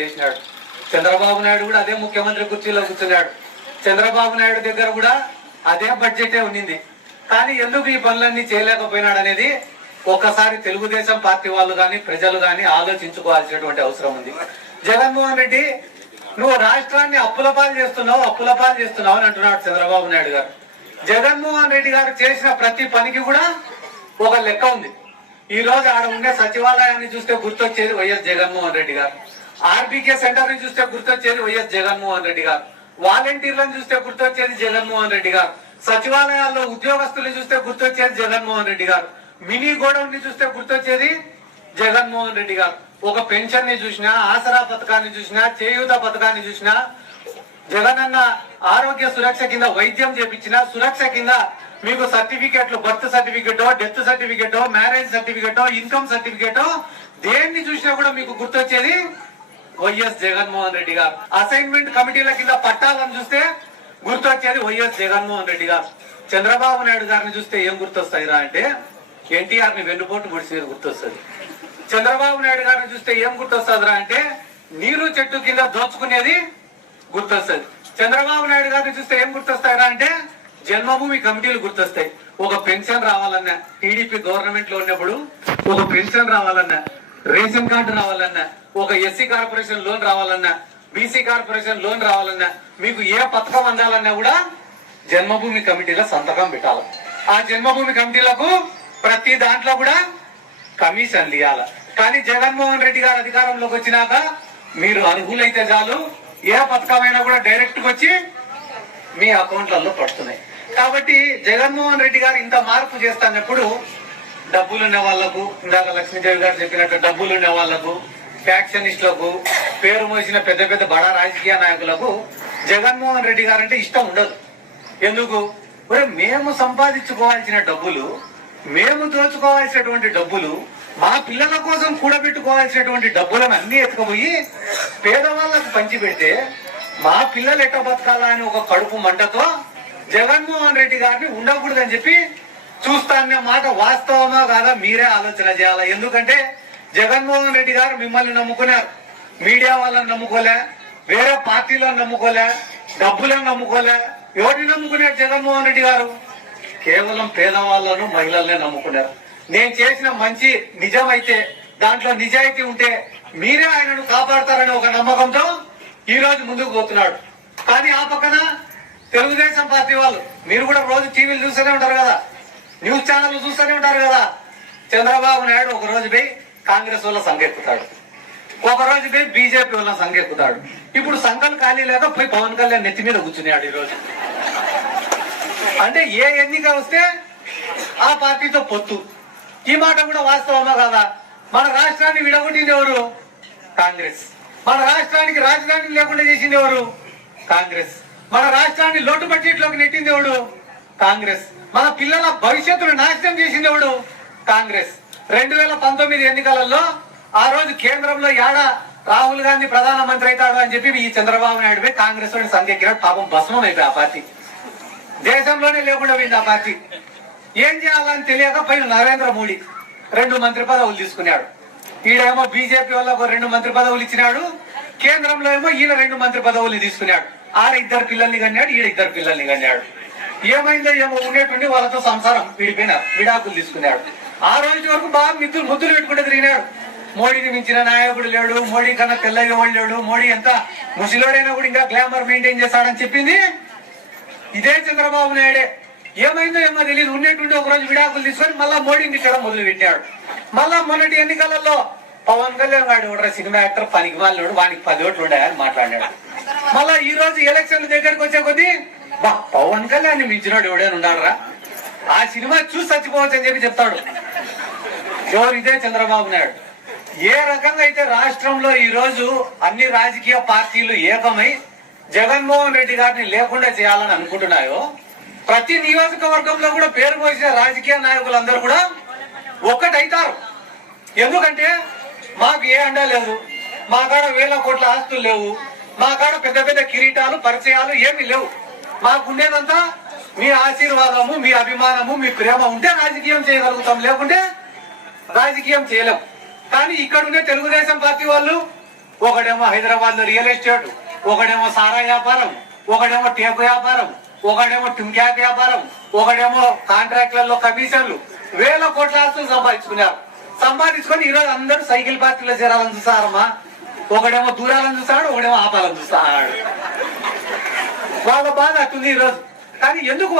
చేసినాడు. చంద్రబాబు నాయుడు కూడా అదే ముఖ్యమంత్రి కుర్చీలో కూర్చున్నాడు. చంద్రబాబు నాయుడు దగ్గర కూడా అదే బడ్జెటే ఉన్నింది. కానీ ఎందుకు ఈ పనులన్నీ చేయలేకపోయినాడు అనేది ఒక్కసారి తెలుగుదేశం పార్టీ వాళ్ళు కానీ ప్రజలు కానీ ఆలోచించుకోవాల్సినటువంటి అవసరం ఉంది. జగన్మోహన్ రెడ్డి నువ్వు రాష్ట్రాన్ని అప్పుల పాలు చేస్తున్నావు అని అంటున్నాడు చంద్రబాబు నాయుడు గారు. జగన్మోహన్ రెడ్డి గారు చేసిన ప్రతి పనికి కూడా ఒక లెక్క ఉంది. ఈ రోజు ఆడ ఉండే సచివాలయాన్ని చూస్తే గుర్తొచ్చేది వైఎస్ జగన్మోహన్ రెడ్డి గారు. ఆర్బీకే సెంటర్ ని చూస్తే గుర్తొచ్చేది వైఎస్ జగన్మోహన్ రెడ్డి గారు. వాలంటీర్లను చూస్తే గుర్తొచ్చేది జగన్మోహన్ రెడ్డి గారు. సచివాలయాల్లో ఉద్యోగస్తులు చూస్తే గుర్తొచ్చేది జగన్మోహన్ రెడ్డి గారు. మినీ గోడౌన్ ని చూస్తే గుర్తొచ్చేది జగన్మోహన్ రెడ్డి గారు. ఒక పెన్షన్ ని చూసినా, ఆసరా పథకాన్ని చూసినా, చేయూత పథకాన్ని చూసినా, జగనన్న ఆరోగ్య సురక్ష కింద వైద్యం చేపించిన సురక్ష కింద మీకు సర్టిఫికెట్లు, birth certificate, death certificate, marriage certificate, income certificate, దేన్ని చూసినా కూడా మీకు గుర్తొచ్చేది వైఎస్ జగన్మోహన్ రెడ్డి గారు. అసైన్మెంట్ కమిటీల కింద పట్టాలను చూస్తే గుర్తొచ్చేది వైఎస్ జగన్మోహన్ రెడ్డి గారు. చంద్రబాబు నాయుడు గారిని చూస్తే ఏం గుర్తొస్తాయిరా అంటే ఎన్టీఆర్ ని వెన్నుపోటు ముడిసేది గుర్తొస్తుంది. చంద్రబాబు నాయుడు గారిని చూస్తే ఏం గుర్తొస్తుందిరా అంటే నీరు చెట్టు కింద దోచుకునేది గుర్తొస్తుంది. చంద్రబాబు నాయుడు గారిని చూస్తే ఏం గుర్తొస్తాయిరా అంటే జన్మభూమి కమిటీలు గుర్తొస్తాయి. ఒక పెన్షన్ రావాలన్నా, టీడీపీ గవర్నమెంట్ లో ఉన్నప్పుడు ఒక పెన్షన్ రావాలన్నా, రేషన్ కార్డు రావాలన్నా, ఒక ఎస్సీ కార్పొరేషన్ లోన్ రావాలన్నా, బీసీ కార్పొరేషన్ లోన్ రావాలన్నా, మీకు ఏ పథకం అందాలన్నా కూడా జన్మభూమి కమిటీలో సంతకం పెట్టాలి. ఆ జన్మభూమి కమిటీలకు ప్రతి దాంట్లో కూడా కమిషన్లు ఇవ్వాలి. కానీ జగన్మోహన్ రెడ్డి గారు అధికారంలోకి వచ్చినాక మీరు అర్హులైతే చాలు, ఏ పథకమైనా కూడా డైరెక్ట్ గా వచ్చి మీ అకౌంట్లలో పడుతున్నాయి. కాబట్టి జగన్మోహన్ రెడ్డి గారు ఇంత మార్పు చేస్తున్నప్పుడు డబ్బులున్న వాళ్లకు, ఇందాక లక్ష్మీదేవి గారు చెప్పినట్టు డబ్బులున్న వాళ్లకు, ఫ్యాక్షనిస్టులకు, పేరు మోసిన పెద్ద పెద్ద బడా రాజకీయ నాయకులకు జగన్మోహన్ రెడ్డి గారు అంటే ఇష్టం ఉండదు. ఎందుకు? మేము సంపాదించుకోవాల్సిన డబ్బులు, మేము దోచుకోవాల్సినటువంటి డబ్బులు, మా పిల్లల కోసం కూడబెట్టుకోవాల్సినటువంటి డబ్బులను అన్ని ఎత్తుకుపోయి పేదవాళ్లకు పంచి పెడితే మా పిల్లలు ఎట్ట బతకాలా అని ఒక కడుపు మంటతో జగన్మోహన్ రెడ్డి గారిని ఉండకూడదని చెప్పి చూస్తానే మాట వాస్తవమా కాదా మీరే ఆలోచన చేయాలా. ఎందుకంటే జగన్మోహన్ రెడ్డి గారు మిమ్మల్ని నమ్ముకున్నారు, మీడియా వాళ్ళని నమ్ముకోలే, వేరే పార్టీలను నమ్ముకోలే, డబ్బులను నమ్ముకోలే. ఎవరిని నమ్ముకున్నారు జగన్మోహన్ రెడ్డి గారు? కేవలం పేదవాళ్లను, మహిళలనే నమ్ముకున్నారు. నేను చేసిన మంచి నిజమైతే, దాంట్లో నిజాయితీ ఉంటే మీరే ఆయనను కాపాడతారనే ఒక నమ్మకంతో ఈ రోజు ముందుకు పోతున్నాడు. కానీ ఆ పక్కన తెలుగుదేశం పార్టీ వాళ్ళు, మీరు కూడా రోజు టీవీలు చూస్తూనే ఉంటారు కదా, న్యూస్ ఛానల్ చూస్తూనే ఉంటారు కదా. చంద్రబాబు నాయుడు ఒక రోజు పోయి కాంగ్రెస్ వాళ్ళ సంఘెక్కుతాడు, ఒక రోజు పోయి బీజేపీ వాళ్ళ సంఘెక్కుతాడు. ఇప్పుడు సంఘాలు ఖాళీ లేక పోయి పవన్ కళ్యాణ్ నెత్తి మీద కూర్చున్నాడు ఈ రోజు. అంటే ఏ ఎన్నిక వస్తే ఆ పార్టీతో పొత్తు. ఈ మాట కూడా వాస్తవమా కాదా? మన రాష్ట్రాన్ని విడగొట్టింది ఎవరు? కాంగ్రెస్. మన రాష్ట్రానికి రాజధాని లేకుండా చేసింది ఎవరు? కాంగ్రెస్. మన రాష్ట్రాన్ని లోటు బడ్జెట్లోకి నెట్టింది ఎవడు? కాంగ్రెస్. మన పిల్లల భవిష్యత్తును నాశనం చేసింది ఎవడు? కాంగ్రెస్. 2019 ఎన్నికలలో ఆ రోజు కేంద్రంలో ఏడా రాహుల్ గాంధీ ప్రధానమంత్రి అవుతాడు అని చెప్పి ఈ చంద్రబాబు నాయుడు పోయి కాంగ్రెస్ వాడిని సంఖ్యకిరాడు. పాపం భస్మం అయిపోయి ఆ పార్టీ దేశంలోనే లేకుండా పోయింది. ఆ పార్టీ ఏం చేయాలని తెలియక పైన నరేంద్ర మోడీ 2 మంత్రి పదవులు తీసుకున్నాడు. ఈడేమో బీజేపీ వాళ్ళకు 2 మంత్రి పదవులు ఇచ్చినాడు, కేంద్రంలో ఏమో ఈయన 2 మంత్రి పదవులు తీసుకున్నాడు. ఆడ 2 పిల్లల్ని కన్నాడు, ఈడ 2 పిల్లల్ని కన్నాడు. ఏమైందో ఏమో ఉండేటువంటి వాళ్ళతో సంసారం విడిపోయినారు, విడాకులు తీసుకున్నాడు. ఆ రోజు వరకు బాగా ముద్దులు పెట్టుకుంటే తిరిగినాడు. మోడీని మించిన నాయకుడు లేడు, మోడీ కన్నా తెల్లయ్యేవాడు లేడు, మోడీ ఎంత ముసలివాడైనా కూడా ఇంకా గ్లామర్ మెయింటైన్ చేస్తాడని చెప్పింది ఇదే చంద్రబాబు నాయుడే. ఏమైందో ఏమో తెలియదు, ఉండేటువంటి ఒక రోజు విడాకులు తీసుకొని మళ్ళా మోడీని తిట్టడం మొదలు పెట్టాడు. మళ్ళా మొన్నటి ఎన్నికలలో పవన్ కళ్యాణ్ వాడు ఒక సినిమా యాక్టర్ పనికి వాళ్ళాడు, వానికి 10 ఓట్లు ఉండాయని మాట్లాడాడు. మళ్ళా ఈ రోజు ఎలక్షన్ల దగ్గరకు వచ్చే కొద్దీ పవన్ కళ్యాణ్ మించినాడు ఎవడైనా ఉన్నాడరా, ఆ సినిమా చూసి చచ్చిపోవచ్చు అని చెప్పి చెప్తాడు. ఎవరు? ఇదే చంద్రబాబు నాయుడు. ఏ రకంగా అయితే రాష్ట్రంలో ఈ రోజు అన్ని రాజకీయ పార్టీలు ఏకమై జగన్మోహన్ రెడ్డి గారిని లేకుండా చేయాలని అనుకుంటున్నాయో, ప్రతి నియోజకవర్గంలో కూడా పేరు పోసిన రాజకీయ నాయకులందరూ కూడా ఒక్కటైతారు. ఎందుకంటే మాకు ఏ అండా లేదు, మా కాడ 1000 కోట్ల ఆస్తులు లేవు, మా కాడ పెద్ద పెద్ద కిరీటాలు పరిచయాలు ఏమీ లేవు. మాకు ఉండేదంతా మీ ఆశీర్వాదము, మీ అభిమానము, మీ ప్రేమ ఉంటే రాజకీయం చేయగలుగుతాం, లేకుంటే రాజకీయం చేయలేం. కానీ ఇక్కడ ఉండే తెలుగుదేశం పార్టీ వాళ్ళు ఒకడేమో హైదరాబాద్ లో రియల్ ఎస్టేట్, ఒకడేమో సారా వ్యాపారం, ఒకడేమో టేకు వ్యాపారం, ఒకడేమో టుంక్యాక్ వ్యాపారం, ఒకడేమో కాంట్రాక్ట్లలో కమిషన్లు, వేల కోట్ల ఆస్తులు సంపాదించుకున్నారు. సంపాదించుకొని ఈరోజు అందరూ సైకిల్ పార్టీలో చేరాలని చూస్తారమ్మా. ఒకడేమో దూరాలని చూస్తాడు, ఒకడేమో ఆపాలని చూస్తాడు. వాళ్ళ బాధ అట్టుంది ఈరోజు. కానీ ఎందుకు